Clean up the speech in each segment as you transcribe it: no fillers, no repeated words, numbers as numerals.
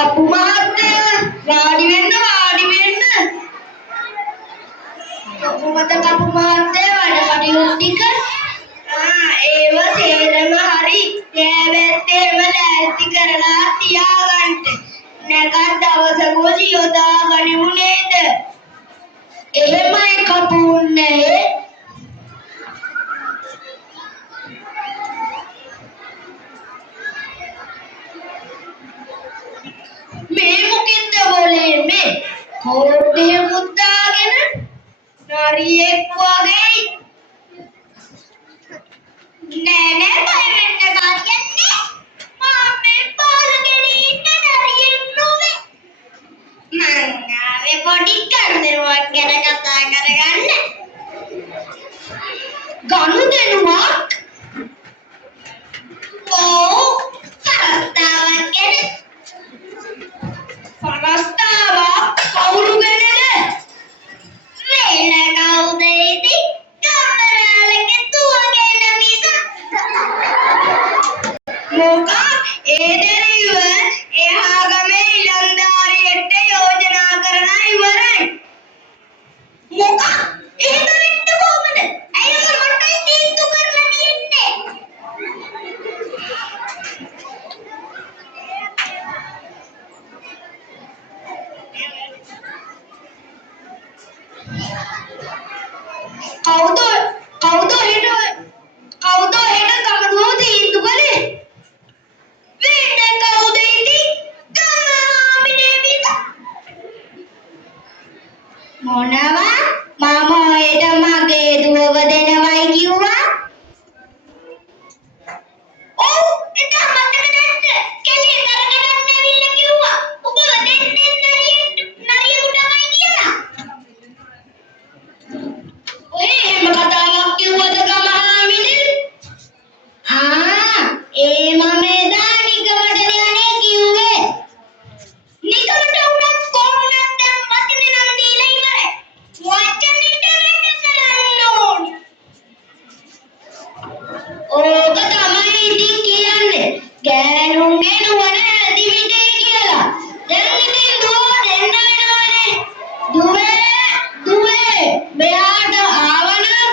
කපු මහත්තයා වාඩි වෙන්න කොහොමද කපු මහත්තයා වැඩ කටයුතු ටික ඒව සේරම හරි කෑවැත්තේම ලෑස්ති කරලා තියාගන්න නැකත් දවසකුත් යොදා ගනිමු නේද එහෙමයි කපුන්නේ මේ මොකෙන්ද બોලේ මේ කෝට්ටේ මුද්දාගෙන නරියෙක් වගේ නෑ බය වෙන්න කාරියක් නෑ මම මේ පාලගෙන ඉන්න නරියෙක් නොවේ මං ආවේ පොඩි ගනුදෙනුවක් ගැන කතා කරගන්න ගනුදෙනුවක් ඔව් තරස්තාවක් ගැන පනස්තාවක් කවුරු ගැනද වෙන කවුද ඉතින් ගමරාලගේ දුවගෙන මිස මොකක් ඒ දෙරිව එහා ගමේ ඉලන්දාරියට යෝජනා කරලා ඉවරයි මොකක් එහෙම වෙන්න කොහොමද අයියෝ මට තීන්දුව කරලා තියෙන්නේ කවුද හෙට කමරුව තීන්දුව කළේ වෙන කවුද ඉතින් ගමහාමිනේ මිස මොනවා මම ඔයට මගේ දුවව දෙනවයි කිව්වා ඔව් ඒක මතක නැද්ද කැලේ තරකඩන්න ඇවිල්ලා කිව්වා ඔබව දෙන්නේ නරියෙකුටමයි කියලා ඔය එහෙම කතාවක් කිව්වද ගමහාමිනේ ඒ මම එදා නිකමට යන්නේ කිව්වේ නිකමට උනත් කොහොමද දැන් වචනේ නම් දීලා ඉවරයි වචනෙට වෙන්න කරන්න ඕනි ඕක තමයි ඉතින් කියන්නේ ගෑනුන්ගේ නුවණ ඇති විදිහ කියලා දැන් ඉතින් දුව දෙන්න වෙනවනේ දුවේ මෙයාට ආවනම්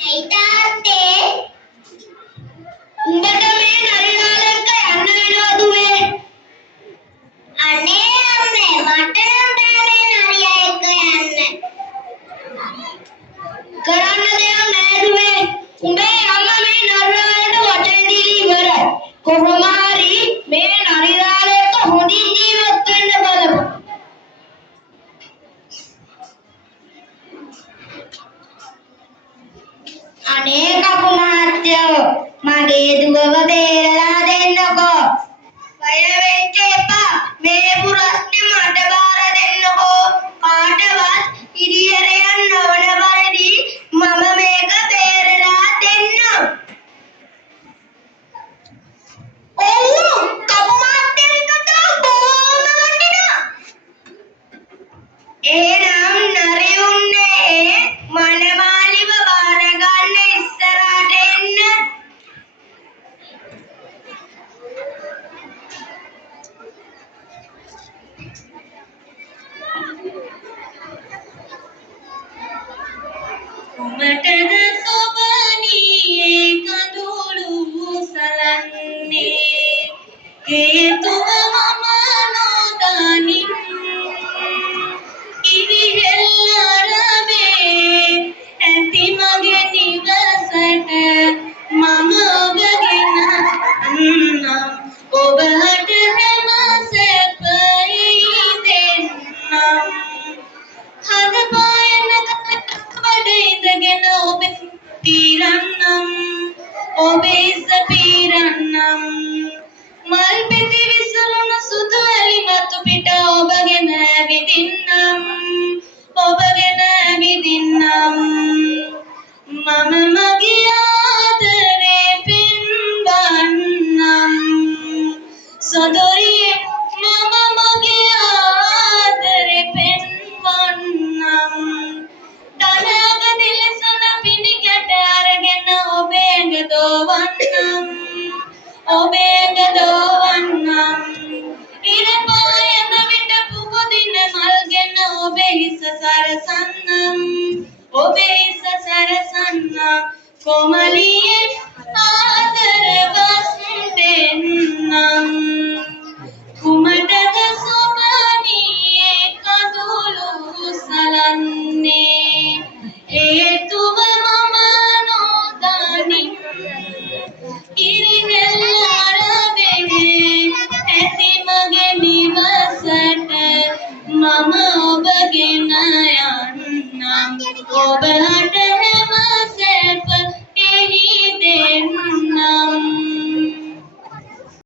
ඇයි තාත්තේ උඹට මේ නරියාලෙක්ක යන්න වෙනවා දුවේ අනේ අම්මේ මට නම් බෑ මේ නරියා එක්ක යන්න කරන්න දෙයක් නෑ දුවේ උඹේ අම්මා මේ නරියාලට වචන දීලා ඉවරයි කොහොම හරි මේ නරියාලෙක්ක හොඳින් ජීවත් වෙන්න බලමු අනේ කපු මහත්තයෝ මගේ දුවව බේරලා දෙන්නකෝ බය වෙන්න එපා මේ පුරස්නේ මට බාර දෙන්නකෝ කාටවත් ඉරියරයන් නොවන පරිදි මම මේක බේරලා දෙන්නම් ඔව් කපු මහත්තයන්ට බොහොම වටිනවා එහෙනම් නරියුන්නේ මනමාලිව බාර ගන්න ඉස්සරහට එන්න කුමටද සොබණී කඳුළු සලන්නේ හේතුව මම නොදනින් ඉරිහෙල්ලරමේ ඇති මගේ නිවසට මම ඔබගෙන අන්නම් ඔබට හැම සැපයි දෙන්නම් හද පායන කඩ ඉඳගෙන ඔබේ පීරන්නම් ඔබේ ඉස පීරන්නම් මල් පෙති විසරුණු සුදු ඇලි මතු පිට ඔබගෙන ඇවිදින්නම් මම මගේ ආදරේ පෙන්වන්නම් සොඳුරියේ මම මගේ ආදරේ පෙන්වන්නම් දනග දිලසන පිණිකට අරගෙන ඔබේ ඇඟ දෝවන්නම් ඉර පායම විට පුබුදින මල්ගෙන ඔබේ හිස සරසන්නම් ඔබේ හිස සරසන්නම් කොමලියේ ආදරවස් දෙන්නම් කුමටද සොබනියේ කඳුළු සලන්නේ එය